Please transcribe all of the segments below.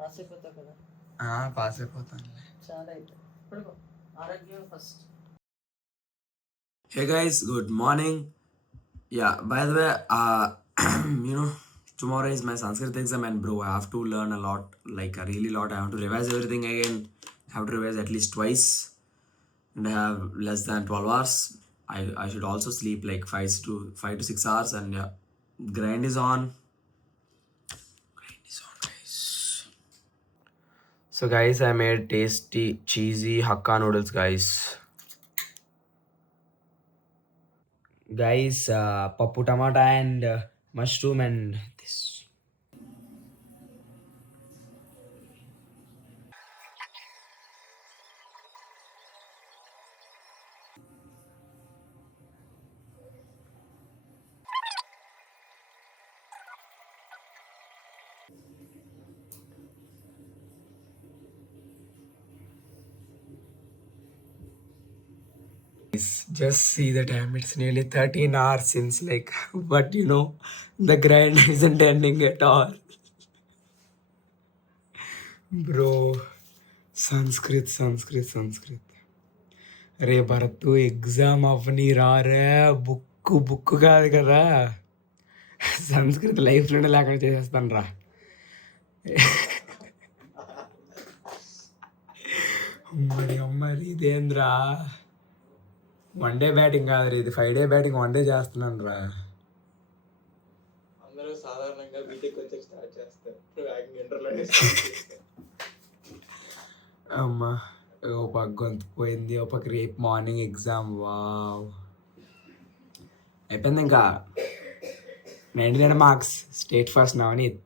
పాస్ అయిపోతావు కదా. పాస్ అయిపోతాను. చాలా అయితే పడుకో. ఆరోగ్యం first. Hey guys, good morning. Yeah, by the way, you know, tomorrow is my Sanskrit exam, and bro, I have to learn a lot, like a really lot. I have to revise everything again. I have to revise at least twice, and I have less than 12 hours. I should also sleep like 5 to 6 hours, and yeah, grind is on. Grind is on, guys. So guys, I made tasty cheesy Hakka noodles, guys. Guys, papu tomato and mushroom and this. Just see the time. It's nearly 13 hours since, like, but you know, the grind isn't ending at all. Bro, Sanskrit రే Bharat exam అవని రారే book కాదు కదా, సంస్కృత్ లైఫ్లోనే లేకుండా చేసేస్తాను రా. అమ్మడి ఇదేంద్రా, 1 డే బ్యాటింగ్ కాదు ఇది 5 డే బ్యాటింగ్ 1 డే చేస్తున్నాను రా. అందరూ సాధారణంగా బీటెక్ వచ్చి స్టార్ట్ చేస్తారు. అమ్మా, ఓ పక్క గొంతు పోయింది, ఓ పక్క రేపు మార్నింగ్ ఎగ్జామ్. వావ్, అయిపోయింది ఇంకా. 99 marks, state first Navneet.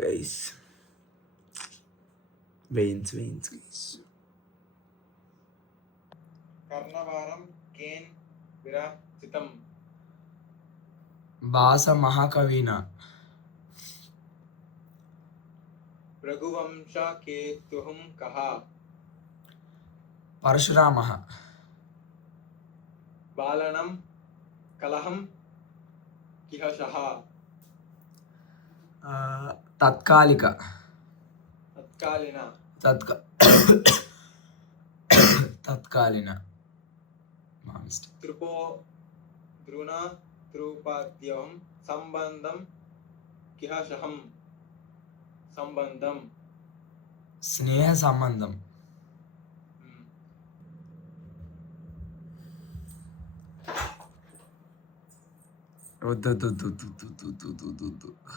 Guys, వెయిన్స్ గైస్. కర్ణవారం కేన్ విరాచితం భాస మహాకవిన రఘువంశ కేతుహం కహ పరశురామ బాలనం కలహం కిహశః తత్కాలిన త్రిపో ద్రుణ త్రుపాద్యం సంబంధం కిహశఃం సంబంధం స్నేహ సంబంధం.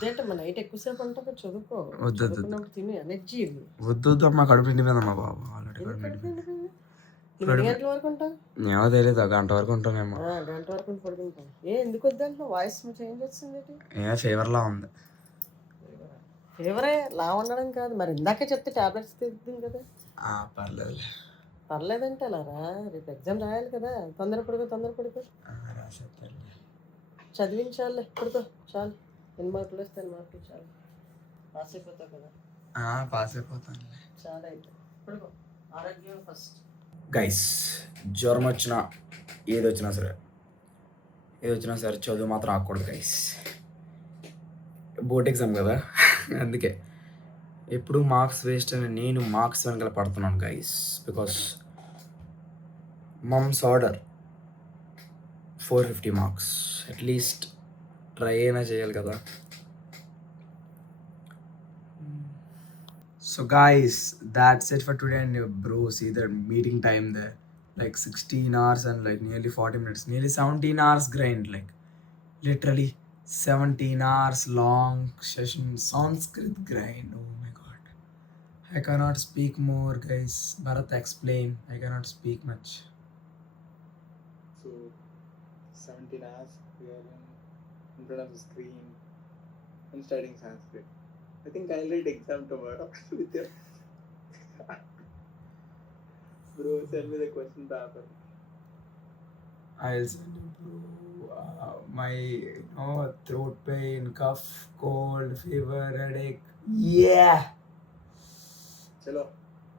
ఏంటమ్మా నైట్ ఎక్కువసేపు అంటే చదువుకో. తిని ఎనర్జీ వద్దు అమ్మా, కడుపు నిండిపోయిందమ్మా బాబు. ఆల్రెడీ కడుపు నిండిపోయింది. ఎన్ని గంటల వరకు ఉంటావు? ఏమో తెలియదు, గంట వరకు ఉంటానేమో. గంట వరకు పడుకుంటాం. ఎందుకు వద్దంటే వాయిస్ చేంజ్ వచ్చింది. ఫీవర్లా ఉంది. ఫీవరే లా ఉండడం కాదు మరి, ఇందాకే చెప్తే టాబ్లెట్స్ తిరుగుతుంది కదా. పర్లేదంటే అలా రా, రేపు ఎగ్జామ్ రాయాలి కదా. తొందర పడుకో. చదివించాలి, పడుకో చాలు. 8 మార్కులు వస్తే 8 మార్కులు చాలు. పాస్ అయిపోతావు కదా. పాస్ అయిపోతాను. చాలా అయితే పడుకో. ఆరోగ్యం ఫస్ట్. గైస్, జ్వరం వచ్చినా ఏదొచ్చినా సరే చదువు మాత్రం ఆకూడదు గైస్. బోర్డ్ ఎగ్జామ్ కదా, అందుకే ఎప్పుడు మార్క్స్ వేస్ట్ అని నేను మార్క్స్ వెనకాల పడుతున్నాను guys. Because mumps order 450 marks, at least try అయినా చేయాలి కదా. So guys, that's it for today. And bro, see the meeting time there, like 16 hours and like nearly 40 minutes, nearly 17 hours grind, like literally 17 hours long session Sanskrit grind. Oh my god, I cannot speak more guys. Bharat, explain. I cannot speak much. So 17 hours we are in front of the screen and studying Sanskrit. I think I'll read exam tomorrow with you. Bro, send me the question paper. I'll send you, bro. My throat pain, cough, cold, fever, headache. Yeah. Chalo,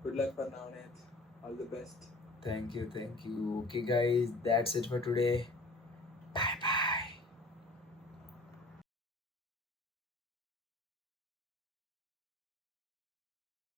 good luck for now, Nate. All the best. Thank you. Okay guys, that's it for today.